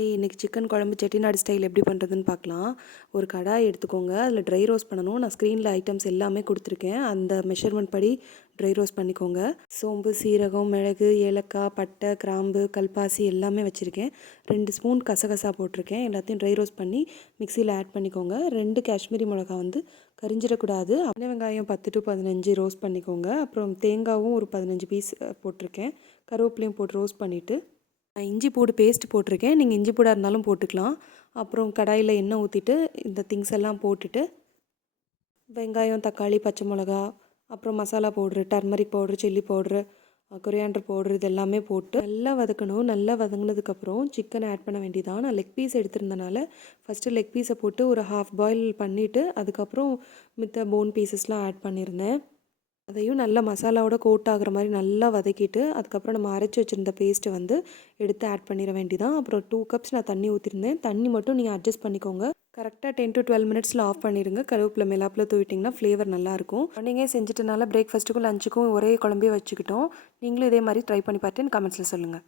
Hi, இன்றைக்கி chicken குழம்பு Chettinad style எப்படி பண்ணுறதுன்னு பார்க்கலாம். ஒரு கடாய் எடுத்துக்கோங்க. அதில் ட்ரை ரோஸ்ட் பண்ணணும். நான் ஸ்க்ரீனில் ஐட்டம்ஸ் எல்லாமே கொடுத்துருக்கேன். அந்த மெஷர்மெண்ட் படி ட்ரை ரோஸ்ட் பண்ணிக்கோங்க. சோம்பு, சீரகம், மிளகு, ஏலக்காய், பட்டை, கிராம்பு, கல்பாசி எல்லாமே வச்சுருக்கேன். 2 ஸ்பூன் கசகசா போட்டிருக்கேன். எல்லாத்தையும் ட்ரை ரோஸ்ட் பண்ணி மிக்சியில் ஆட் பண்ணிக்கோங்க. 2 காஷ்மீரி மிளகா கரிஞ்சிடக்கூடாது. சின்ன வெங்காயம் 10 to 15 ரோஸ்ட் பண்ணிக்கோங்க. அப்புறம் தேங்காயும் ஒரு 15 பீஸ் போட்டிருக்கேன். கருவேப்பிலையும் போட்டு ரோஸ்ட் பண்ணிவிட்டு நான் இஞ்சி பூண்டு பேஸ்ட் போட்டிருக்கேன். நீங்கள் இஞ்சி பூடாக இருந்தாலும் போட்டுக்கலாம். அப்புறம் கடாயில் எண்ணெய் ஊற்றிட்டு இந்த திங்ஸ் எல்லாம் போட்டுட்டு வெங்காயம், தக்காளி, பச்சை மிளகா, அப்புறம் masala powder, turmeric powder, chilli powder, coriander powder இது எல்லாமே போட்டு நல்லா வதக்கணும். நல்லா வதங்கினதுக்கப்புறம் சிக்கன் ஆட் பண்ண வேண்டியதான். நான் லெக் பீஸ் எடுத்திருந்தனால ஃபஸ்ட்டு லெக் பீஸை போட்டு ஒரு ஹாஃப் பாயில் பண்ணிவிட்டு அதுக்கப்புறம் மித்த போன் பீசஸ்லாம் ஆட் பண்ணியிருந்தேன். அதையும் நல்லா மசாலாவோட கோட் ஆகிற மாதிரி நல்லா வதக்கிட்டு அதுக்கப்புறம் நம்ம அரைச்சி வச்சுருந்த பேஸ்ட்டை எடுத்து ஆட் பண்ணிட வேண்டியதான். அப்புறம் 2 கப்ஸ் நான் தண்ணி ஊற்றிருந்தேன். தண்ணி மட்டும் நீங்கள் அட்ஜஸ்ட் பண்ணிக்கோங்க. கரெக்டாக 10 to 12 மினிட்ஸில் ஆஃப் பண்ணிடுங்க. கருவேப்பிலை மேலாப்பில் தூவிட்டிங்கன்னா ஃப்ளேவர் நல்லாயிருக்கும். நீங்கள் செஞ்சுட்டனால பிரேக்ஃபாஸ்ட்டுக்கும் லஞ்சுக்கும் ஒரே குழம்பே வச்சுக்கிட்டோம். நீங்களும் இதே மாதிரி ட்ரை பண்ணி பார்த்துட்டு கமெண்ட்ஸில் சொல்லுங்கள்.